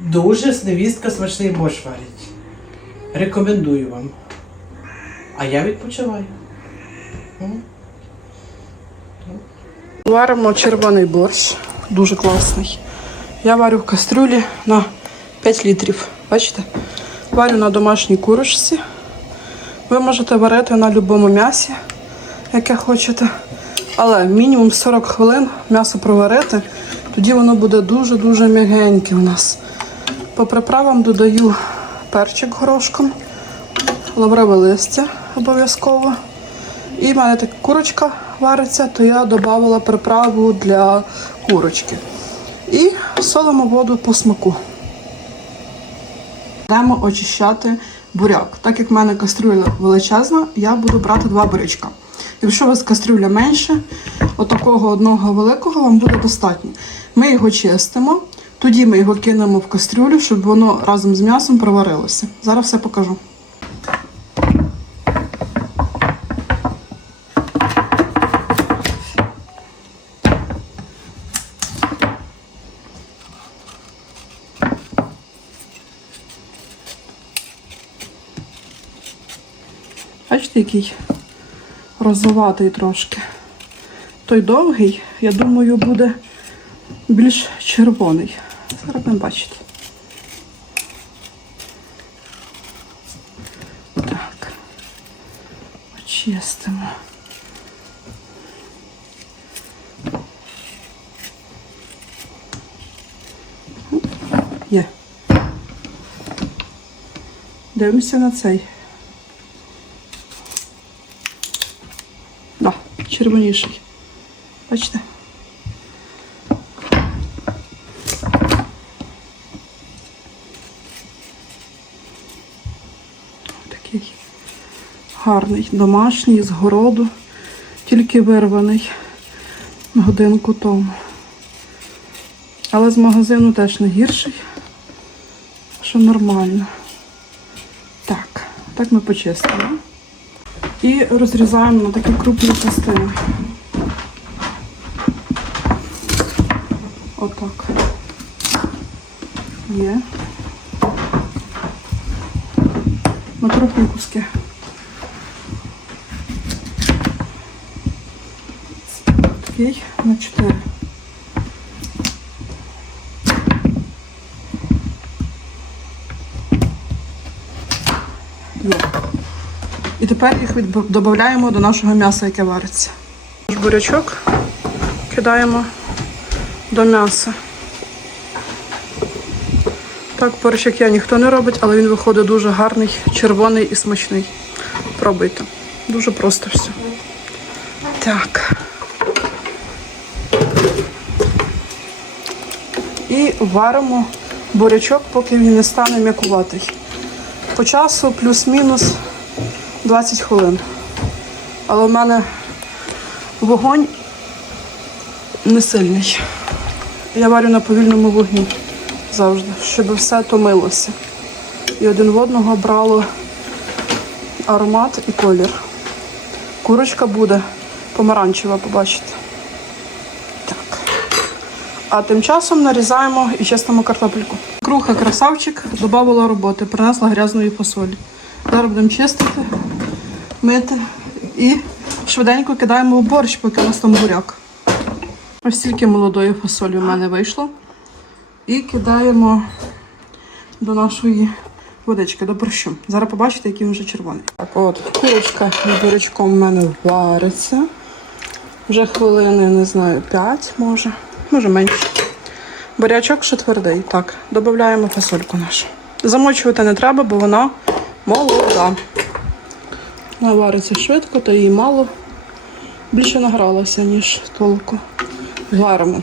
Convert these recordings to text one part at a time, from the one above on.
Дуже невістка смачний борщ варить. Рекомендую вам. А я відпочиваю. Варимо червоний борщ, дуже класний. Я варю в кастрюлі на 5 літрів. Бачите? Варю на домашній курочці. Ви можете варити на будь-якому м'ясі, яке хочете. Але мінімум 40 хвилин м'ясо проварити, тоді воно буде дуже-дуже м'ягеньке у нас. По приправам додаю перчик горошком, лаврове листя обов'язково. І в мене така курочка вариться, то я додавала приправу для курочки. І солимо воду по смаку. Йдемо очищати буряк. Так як в мене кастрюля величезна, я буду брати два бурячка. Якщо у вас кастрюля менше, отакого одного великого вам буде достатньо. Ми його чистимо, тоді ми його кинемо в кастрюлю, щоб воно разом з м'ясом проварилося. Зараз все покажу. Бачите, який розоватий трошки. Той довгий, я думаю, буде більш червоний. Зараз будемо бачити. Так. Очистимо. Є. Дивимося на цей. Да, червоніший. Бачите? Такий гарний, домашній, з городу, тільки вирваний годинку тому. Але з магазину теж не гірший, що нормально. Так, так ми почистимо. І розрізаємо на такі крупні частини. Отак. Є. На крупні куски. Такий на 4. Є. І тепер їх додаємо до нашого м'яса, яке вариться. Наш бурячок кидаємо до м'яса. Так, борщ, як я, ніхто не робить, але він виходить дуже гарний, червоний і смачний. Пробуйте. Дуже просто все. Так. І варимо бурячок, поки він не стане м'якуватий. По часу плюс-мінус 20 хвилин. Але в мене вогонь не сильний. Я варю на повільному вогні завжди, щоб все томилося. І один в одного брало аромат і колір. Курочка буде помаранчева, побачите. А тим часом нарізаємо і чистимо картопельку. Круха красавчик додавала роботи, принесла грязної фасолі. Зараз будемо чистити, мити і швиденько кидаємо в борщ, поки у нас там буряк. Ось стільки молодої фасолі в мене вийшло. І кидаємо до нашої водички, до борщу. Зараз побачите, який він вже червоний. Так, от, курочка з бурячком в мене вариться. Вже хвилини, не знаю, 5 може, може менше. Бурячок ще твердий. Так, додаємо фасольку нашу. Замочувати не треба, бо вона молода. Вона вариться швидко, то її мало. Більше награлася, ніж толку. Варимо.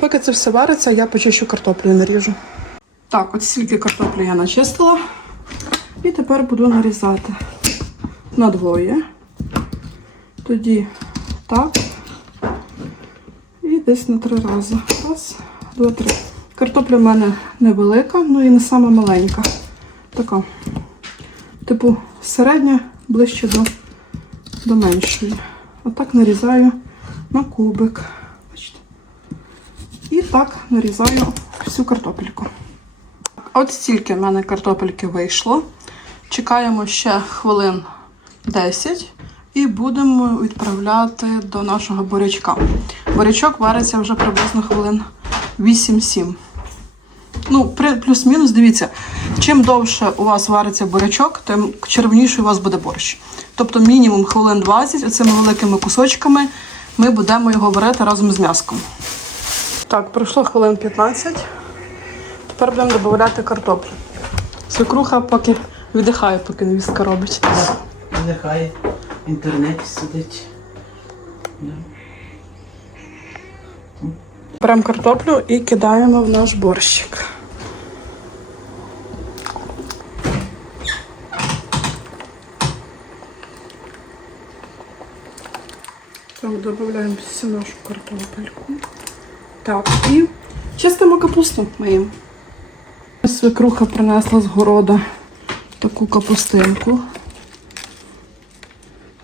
Поки це все вариться, я почищу картоплю наріжу. Так, от стільки картоплі я начистила. І тепер буду нарізати на двоє. Тоді так. Десь на три рази. Раз, два, три. Картопля в мене невелика, ну і не сама маленька. Така. Типу, середня, ближче до, до меншої. Отак нарізаю на кубик. Бачите? І так нарізаю всю картопельку. От стільки в мене картопельки вийшло. Чекаємо ще хвилин 10 і будемо відправляти до нашого бурячка. Бурячок вариться вже приблизно хвилин 8-7. Ну, плюс-мінус, дивіться, чим довше у вас вариться бурячок, тим червоніший у вас буде борщ. Тобто мінімум хвилин 20 оцими великими кусочками ми будемо його варити разом з м'яском. Так, пройшло хвилин 15. Тепер будемо додати картоплю. Свекруха поки віддихає, поки невістка робить. Нехай в інтернеті сидить. Беремо картоплю і кидаємо в наш борщик. Так, додаємо всю нашу картопельку. Так, і чистимо капусту миємо. Свекруха принесла з города таку капустинку.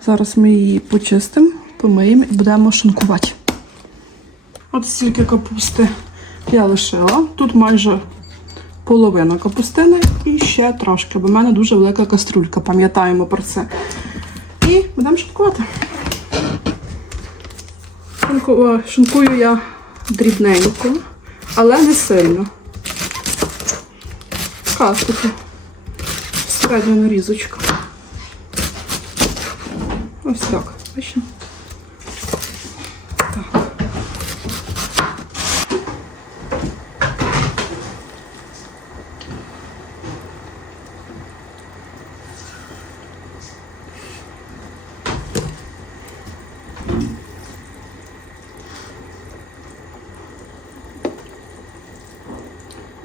Зараз ми її почистимо, помиємо і будемо шинкувати. От стільки капусти я лишила. Тут майже половина капустини і ще трошки, бо в мене дуже велика кастрюлька, пам'ятаємо про це. І будемо шинкувати. Шинку- Шинкую я дрібненько, але не сильно. Така типу середня нарізочка. Ось так. Бачите?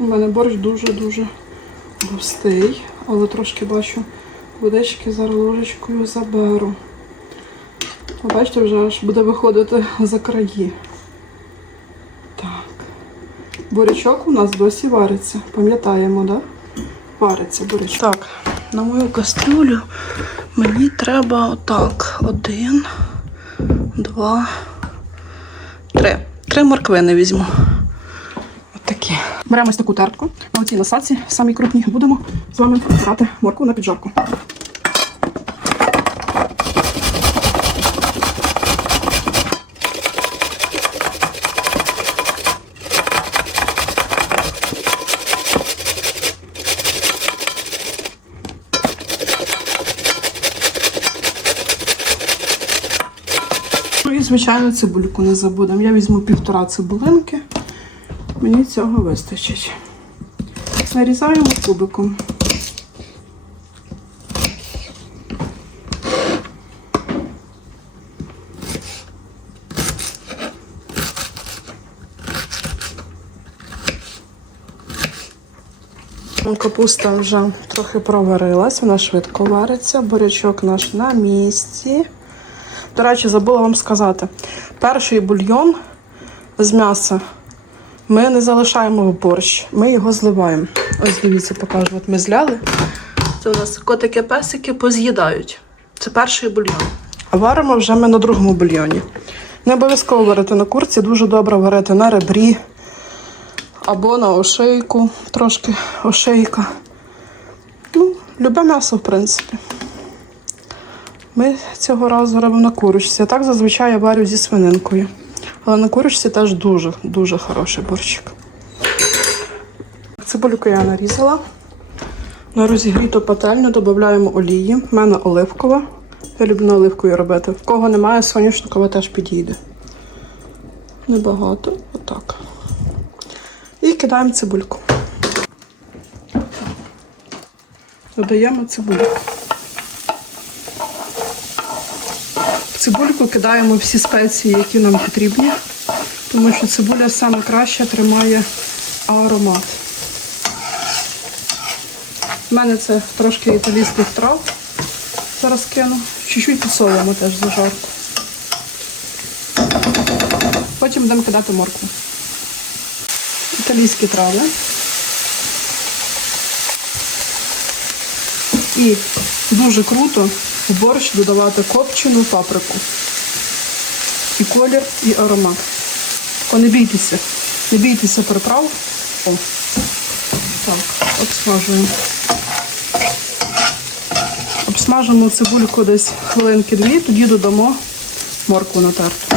У мене борщ дуже-дуже густий, але трошки бачу водички зараз ложечкою заберу. Бачите, вже аж буде виходити за краї. Так. Бурячок у нас досі вариться. Пам'ятаємо? Да? Вариться бурячок. Так, на мою кастрюлю мені треба отак. Один, два, три. Три морквини візьму. Беремо ось таку тертку. На оцій насадці, самій крупній, будемо з вами брати моркву на піджарку. Ну і, звичайно, цибульку не забудемо. Я візьму півтора цибулинки. Мені цього вистачить. Нарізаємо кубиком. Капуста вже трохи проварилась, вона швидко вариться, бурячок наш на місці. До речі, забула вам сказати: перший бульйон з м'яса ми не залишаємо борщ, ми його зливаємо. Ось дивіться, покажу. От ми зляли. Це у нас котики-песики поз'їдають. Це перший бульйон. А варимо вже ми на другому бульйоні. Не обов'язково варити на курці, дуже добре варити на ребрі або на ошейку, трошки ошейка. Ну, любе м'ясо, в принципі. Ми цього разу робимо на курочці. А так зазвичай я варю зі свининкою. Але на курочці теж дуже, дуже хороший борщик. Цибульку я нарізала. На розігріту пательню додаємо олії. У мене оливкова. Я люблю на оливкою робити. В кого немає, соняшникова теж підійде. Небагато. Отак. І кидаємо цибульку. Додаємо цибульку. Цибульку кидаємо всі спеції, які нам потрібні, тому що цибуля саме краще тримає аромат. У мене це трошки італійських трав. Зараз кину. Чуть-чуть підсолимо теж за жарку. Потім будемо кидати моркву. Італійські трави. І дуже круто в борщ додавати копчену паприку. І колір, і аромат. О, не бійтеся. Не бійтеся приправ. О. Так. обсмажуємо. Обсмажимо цибульку десь хвилинки дві, тоді додамо моркву натерту.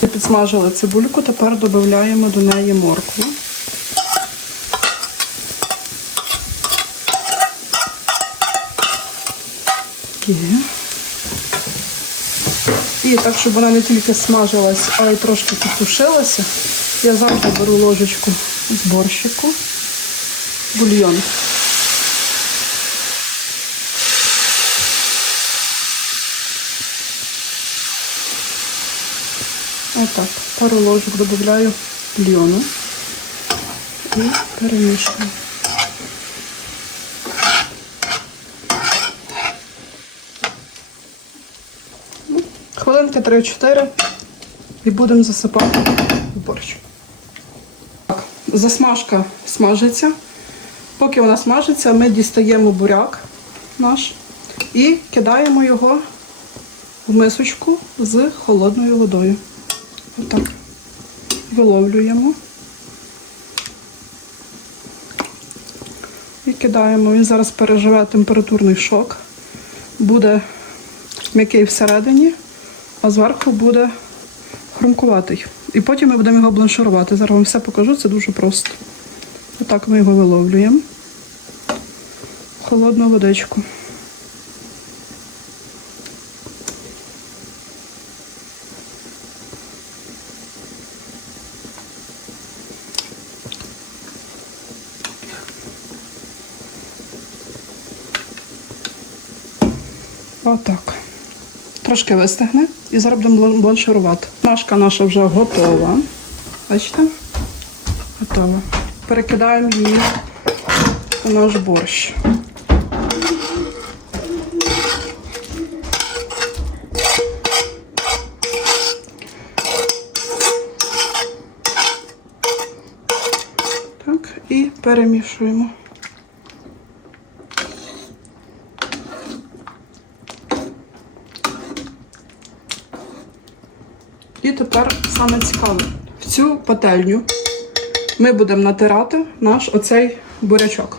Підсмажили цибульку, тепер додаємо до неї моркву. Такі. І так, щоб вона не тільки смажилась, а й трошки підтушилася, я завжди беру ложечку з борщику, бульйон. Отак, пару ложок додаю бульйону і перемішую. Хвилинки 3-4 і будемо засипати борщ. Так, засмажка смажиться. Поки вона смажиться, ми дістаємо буряк наш і кидаємо його в мисочку з холодною водою. Отак. Виловлюємо. І кидаємо. Він зараз переживе температурний шок. Буде м'який всередині, а зверху буде хрумкуватий. І потім ми будемо його бланширувати. Зараз вам все покажу, це дуже просто. Отак ми його виловлюємо. в Холодну водичку. Отак. Трошки вистигне і зараз будемо блан- бланширувати. Машка наша вже готова. Бачите? Готова. Перекидаємо її у наш борщ. Так, і перемішуємо. Тепер саме цікаве. В цю пательню ми будемо натирати наш оцей бурячок.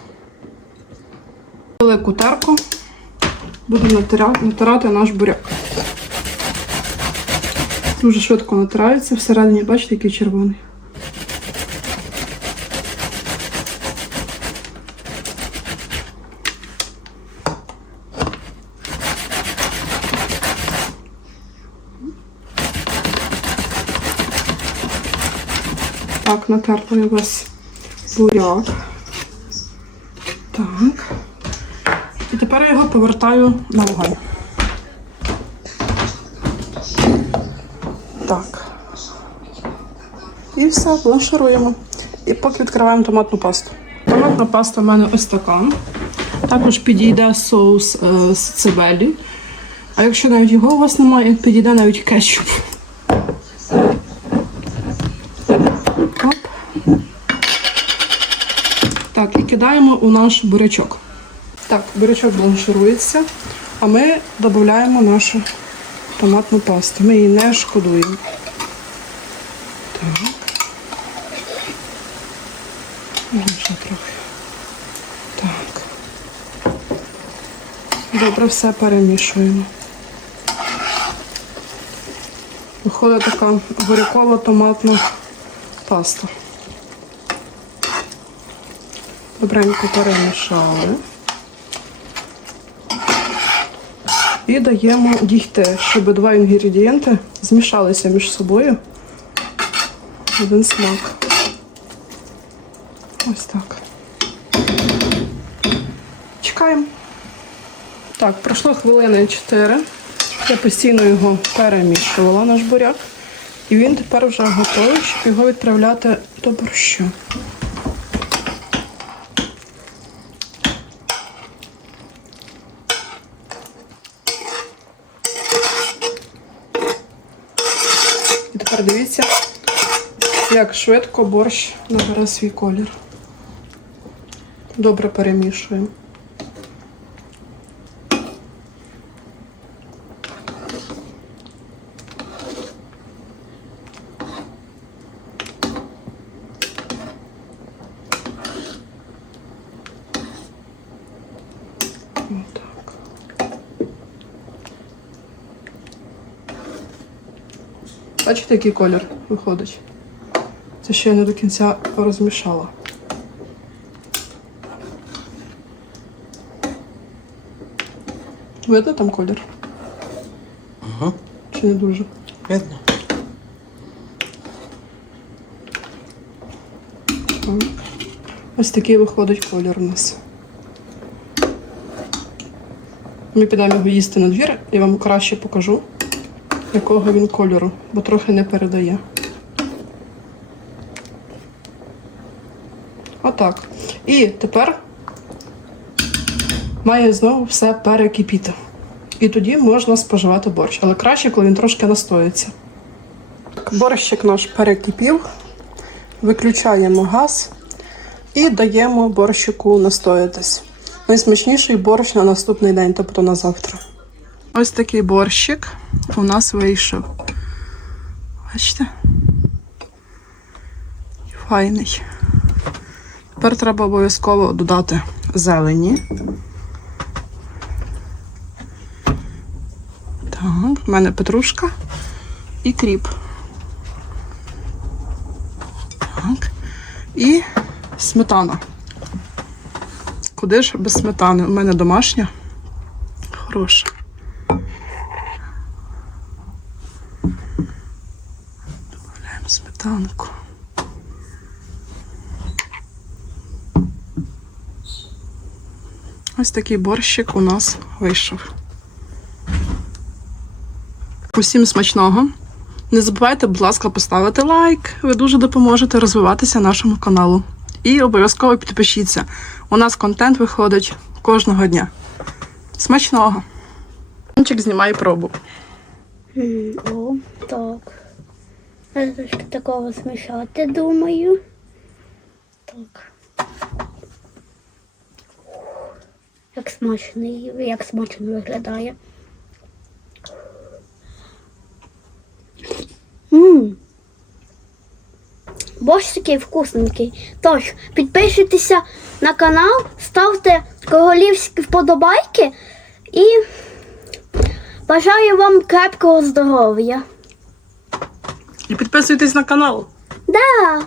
Велику терку будемо натира- натирати наш буряк. Дуже швидко натирається. Всередині, бачите, який червоний. Так, натерла я весь буряк. Так. І тепер я його повертаю на вогонь. Так. І все, бланшируємо. І поки відкриваємо томатну пасту. Томатна паста в мене ось така. Також підійде соус е, з цибелі. А якщо навіть його у вас немає, підійде навіть кетчуп. Так, і кидаємо у наш бурячок. Так, бурячок бланширується, а ми додаємо нашу томатну пасту. Ми її не шкодуємо. Так. Можна трохи. Так. Добре, все перемішуємо. Виходить така бурякова томатна паста. Добренько перемішали. І даємо дійти, щоб два інгредієнти змішалися між собою. Один смак. Ось так. Чекаємо. Так, пройшло хвилини 4. Я постійно його перемішувала, наш буряк. І він тепер вже готовий, щоб його відправляти до борщу. Тепер дивіться, як швидко борщ набере свій колір. Добре перемішуємо. Бачите, який колір виходить? Це ще я не до кінця розмішала. Видно там колір? Ага. Чи не дуже? Видно. Ось такий виходить колір у нас. Ми підемо його їсти на двір, і вам краще покажу, якого він кольору, бо трохи не передає. Отак. І тепер має знову все перекипіти. І тоді можна споживати борщ. Але краще, коли він трошки настоїться. Борщик наш перекипів. Виключаємо газ і даємо борщику настоятись. Найсмачніший борщ на наступний день, тобто на завтра. Ось такий борщик у нас вийшов. Бачите? Файний. Тепер треба обов'язково додати зелені. Так, в мене петрушка і кріп. Так. І сметана. Куди ж без сметани? У мене домашня. Хороша. Добавляємо. Ось такий борщик у нас вийшов. Усім смачного. Не забувайте, будь ласка, поставити лайк. Ви дуже допоможете розвиватися нашому каналу. І обов'язково підпишіться. У нас контент виходить кожного дня. Смачного! Знімає пробу. О, так. Трошки такого змішати, думаю. Так. Як смачно, як смачно виглядає. Мм. Борщ такий вкусненький. Тож, підписуйтеся на канал, ставте королівські вподобайки і бажаю вам крепкого здоров'я. Підписуйтесь на канал. Да!